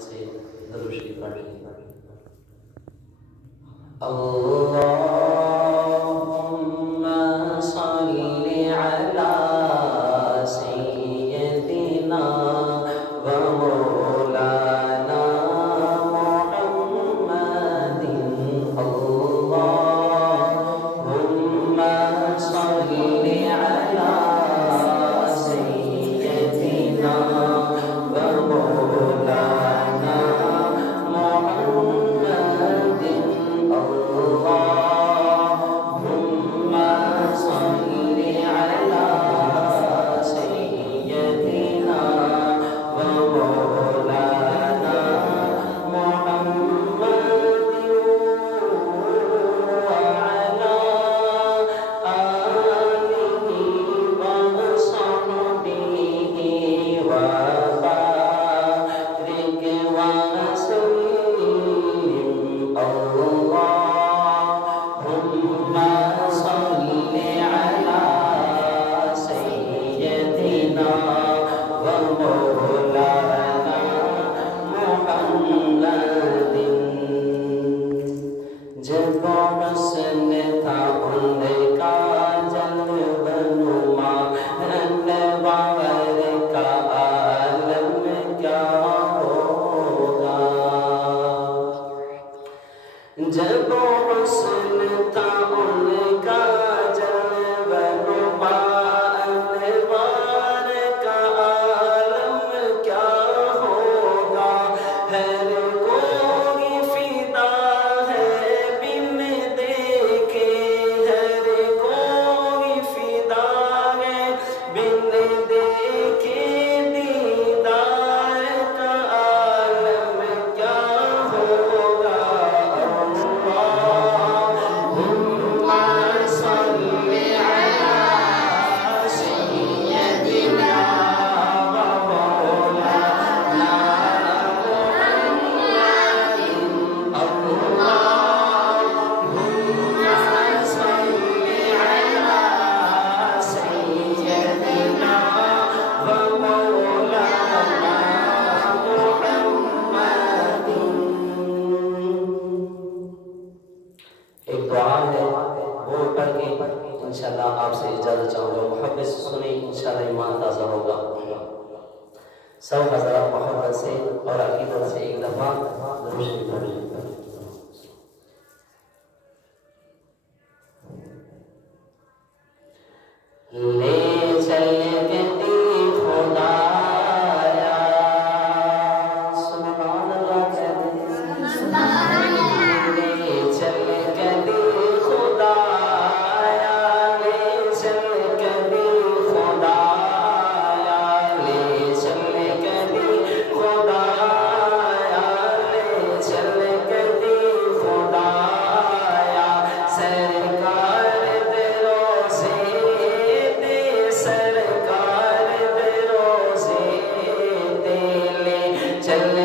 सीने से दरूद शरीफ पढ़ लें। अल्लाहुम्मा सल्लि अला सय्यदिना व मौलाना मुहम्मदिन। अल्लाहुम्मा सल्लि अला सय्यदिना व मौलाना मुहम्मदिन। अल्लाहुम्मा सल्लि अला सय्यदिना व मौलाना मुहम्मदिन व अला आलिहि व सहबिहि व बारिक व सल्लिम। अल्लाहुम्मा सल्लि अला सय्यदिना व मौलाना मुहम्मदिन। जब हुस्न था उनका जलवनुमा, अनवार का आलम क्या होगा। जब हुस्न था उनका जलवनुमा, अनवार का आलम क्या होगा। हर कोई फिदा है बिन देखे, हर कोई फिदा है बिन देखे। दीदार का आलम क्या होगा। अल्लाहुम्मा सल्लि अला सय्यदिना व मौलाना मुहम्मदिन। अल्लाहुम्मा सल्लि अला सय्यदिना व मौलाना मुहम्मदिन। एक दुआ है वो पढ़ के इंशाल्लाह आपसे इजाजत चाहूंगा। मोहब्बत से सुने, इंशाल्लाह ईमान ताज़ा होगा। सब हज़रात मोहब्बत से और अकीदत से एक दफा दरूद शरीफ पढ़ लें। ले चल के दी खुदाया, सुभान अल्लाह कहते हैं। ले चल के दी खुदाया, ले चल के दी खुदाया, ले चल के दी खुदाया, ले चल के दी खुदाया। सरकार दे रोज़े दे, सरकार दे रोज़े दे, ले चल